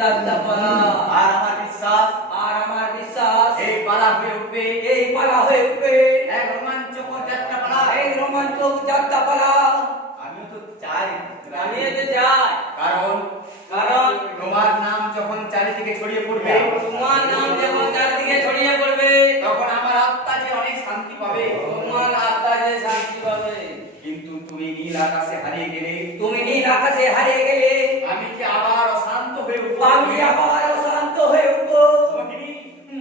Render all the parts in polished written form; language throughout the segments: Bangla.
যাত্রাপালা। আর আমার বিশ্বাস এই পালা হয়ে উঠবে এক রোমাঞ্চকর যাত্রাপালা। এই রোমাঞ্চক যাত্রাপালা। আমিও তো চাই, কারণ তোমার নাম যখন চারিদিকে ছড়িয়ে পড়বে, তোমার নাম যখন চারদিকে ছড়িয়ে পড়বে, তখন আমার আত্মা যে অনেক শান্তি পাবে। তোমার আত্মা যে শান্তি পাবে। কিন্তু তুমি নীল আকাশে হারিয়ে গেলে, তুমি নীল আকাশে হারিয়ে গেলে আমি কি আবার অশান্ত হয়ে উঠবো? আমি আবার অশান্ত হয়ে উঠবো। মোহিনী,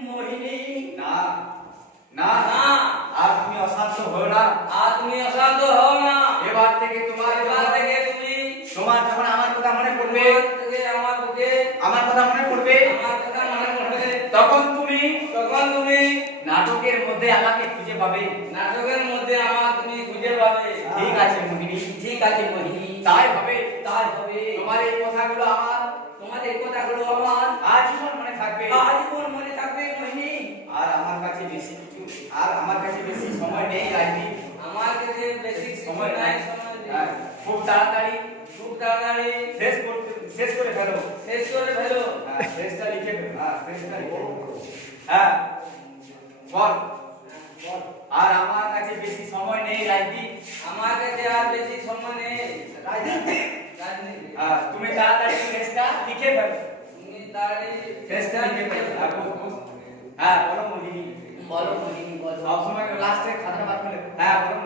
মোহিনী, না না না, আর তুমি অশান্ত হও না। আর তুমি অশান্ত হও না। এবার থেকে তোমার এবার থেকে তুমি তোমার যখন আমার কথা মনে পড়বে, আমার বুকে আমার কথা মনে পড়বে, আমার কথা মনে পড়বে, তখন তুমি নাটকের মধ্যে আমাকে খুঁজে পাবে। নাটকের মধ্যে তুমি খুঁজে পাবে। ঠিক আছে মোহিনী, ঠিক আছে মোহিনী, তাই হবে। তোমার এই কথাগুলো আমার আজীবন মনে থাকবে। আজীবন মনে থাকবে মোহিনী। আর আমার কাছে বেশি সময় নেই রাজনী। আমার কাছে বেশি সময় নাই। হ্যাঁ, খুব তাড়াতাড়ি শেষ করে ফেলো। হ্যাঁ, শেষটা লিখে ফেলো। হ্যাঁ, বল। আর আমার কাছে বেশি সময় নেই রাজনী। আমার কাছে আর বেশি সময় নেই। রাজনীতি হ্যাঁ, তুমি তাড়াতাড়ি শেষটা লিখে ফেলো। তুমি তাড়াতাড়ি শেষটা লিখে ফেলো। হ্যাঁ, বলো মোহিনী। বলো মোহিনী, বলো। সব সময় লাস্টে খাতা বার করে। হ্যাঁ, বলো